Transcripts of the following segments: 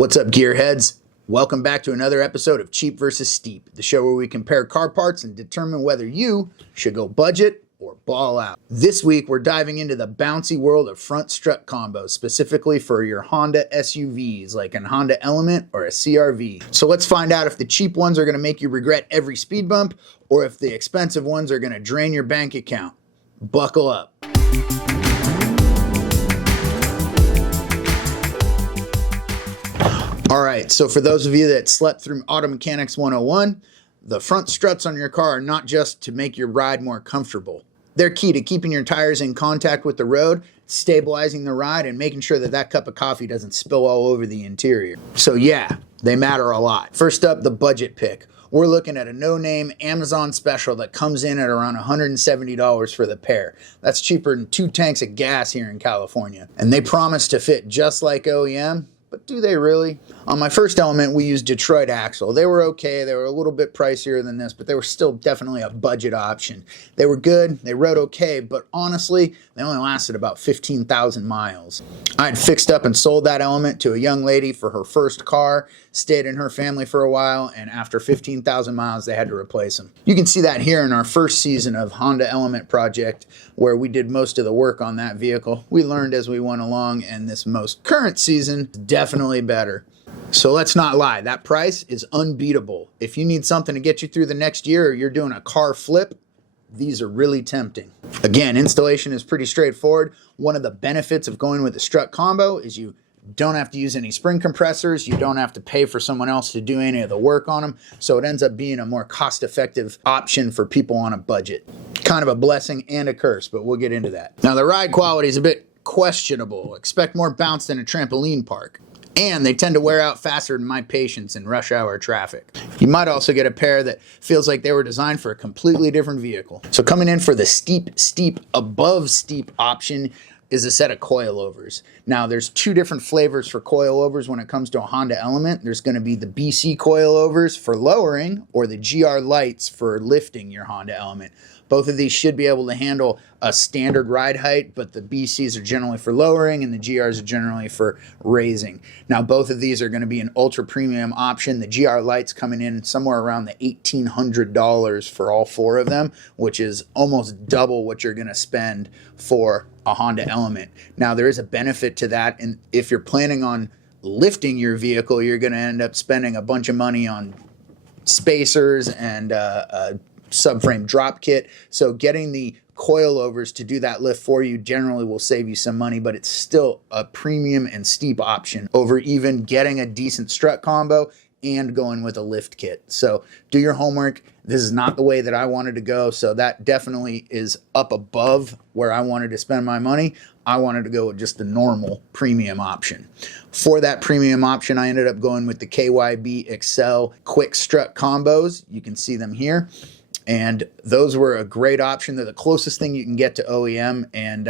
What's up, gearheads? Welcome back to another episode of Cheap versus Steep, the show where we compare car parts and determine whether you should go budget or ball out. This week, we're diving into the bouncy world of front strut combos, specifically for your Honda SUVs, like an Honda Element or a CR-V. So let's find out if the cheap ones are going to make you regret every speed bump, or if the expensive ones are going to drain your bank account. Buckle up. All right, so for those of you that slept through Auto Mechanics 101, the front struts on your car are not just to make your ride more comfortable. They're key to keeping your tires in contact with the road, stabilizing the ride, and making sure that that cup of coffee doesn't spill all over the interior. So yeah, they matter a lot. First up, the budget pick. We're looking at a no-name Amazon special that comes in at around $170 for the pair. That's cheaper than 2 tanks of gas here in California. And they promise to fit just like OEM. But do they really? On my first Element, we used Detroit axle. They were okay. They were a little bit pricier than this, but they were still definitely a budget option. They were good. They rode okay, but honestly, they only lasted about 15,000 miles. I had fixed up and sold that Element to a young lady for her first car, stayed in her family for a while, and after 15,000 miles, they had to replace them. You can see that here in our first season of Honda Element Project, where we did most of the work on that vehicle. We learned as we went along, and this most current season is definitely better. So let's not lie, that price is unbeatable. If you need something to get you through the next year, or you're doing a car flip, these are really tempting. Again, installation is pretty straightforward. One of the benefits of going with the strut combo is you don't have to use any spring compressors. You don't have to pay for someone else to do any of the work on them. So it ends up being a more cost-effective option for people on a budget. Kind of a blessing and a curse, but we'll get into that. Now, the ride quality is a bit questionable. Expect more bounce than a trampoline park. And they tend to wear out faster than my patience in rush hour traffic. You might also get a pair that feels like they were designed for a completely different vehicle. So coming in for the steep, above steep option is a set of coilovers. Now, there's 2 different flavors for coilovers when it comes to a Honda Element. There's going to be the BC coilovers for lowering, or the GR lights for lifting your Honda Element. Both of these should be able to handle a standard ride height, but the BCs are generally for lowering and the GRs are generally for raising. Now, both of these are going to be an ultra premium option. The GR lights coming in somewhere around the $1,800 for all 4 of them, which is almost double what you're going to spend for a Honda Element. Now, there is a benefit to that, and if you're planning on lifting your vehicle, you're going to end up spending a bunch of money on spacers and subframe drop kit. So getting the coilovers to do that lift for you generally will save you some money, but it's still a premium and steep option over even getting a decent strut combo and going with a lift kit. So do your homework. This is not the way that I wanted to go, so that definitely is up above where I wanted to spend my money. I wanted to go with just the normal premium option. For that premium option, I ended up going with the KYB Excel quick strut combos. You can see them here. And those were a great option. They're the closest thing you can get to OEM. And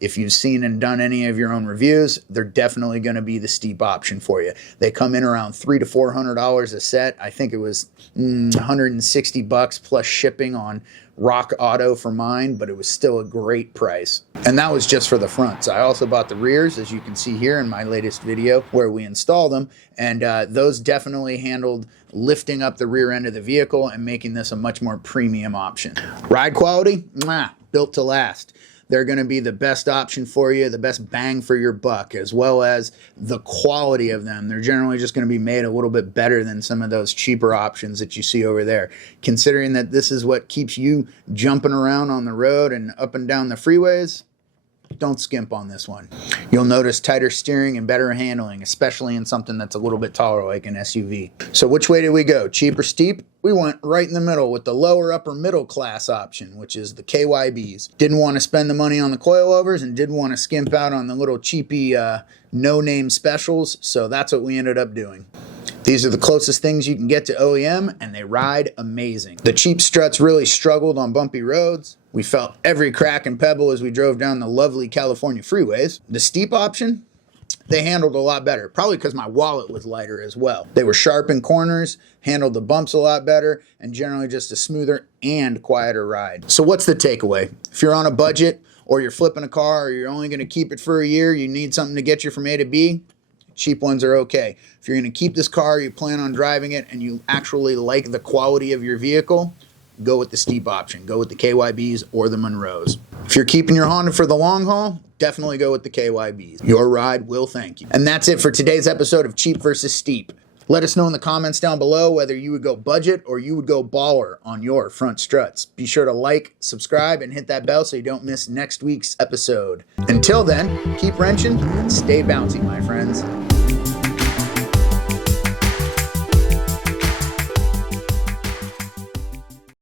if you've seen and done any of your own reviews, they're definitely going to be the steep option for you. They come in around $300 to $400 a set. I think it was $160 plus shipping on Rock Auto for mine, but it was still a great price. And that was just for the fronts. I also bought the rears, as you can see here in my latest video where we installed them. And those definitely handled lifting up the rear end of the vehicle and making this a much more premium option. Ride quality, built to last. They're going to be the best option for you, the best bang for your buck, as well as the quality of them. They're generally just going to be made a little bit better than some of those cheaper options that you see over there. Considering that this is what keeps you jumping around on the road and up and down the freeways, don't skimp on this one. You'll notice tighter steering and better handling, especially in something that's a little bit taller like an SUV. So which way did we go? Cheap or steep? We went right in the middle with the lower upper middle class option, which is the KYBs. Didn't want to spend the money on the coilovers and didn't want to skimp out on the little cheapy no-name specials, so that's what we ended up doing. These are the closest things you can get to OEM, and they ride amazing. The cheap struts really struggled on bumpy roads. We felt every crack and pebble as we drove down the lovely California freeways. The steep option, they handled a lot better, probably because my wallet was lighter as well. They were sharp in corners, handled the bumps a lot better, and generally just a smoother and quieter ride. So what's the takeaway? If you're on a budget, or you're flipping a car, or you're only going to keep it for a year, you need something to get you from A to B, cheap ones are okay. If you're going to keep this car, you plan on driving it, and you actually like the quality of your vehicle, go with the steep option. Go with the KYBs or the Monroes. If you're keeping your Honda for the long haul, definitely go with the KYBs. Your ride will thank you. And that's it for today's episode of Cheap versus Steep. Let us know in the comments down below whether you would go budget or you would go baller on your front struts. Be sure to like, subscribe, and hit that bell so you don't miss next week's episode. Until then, keep wrenching and stay bouncy, my friends.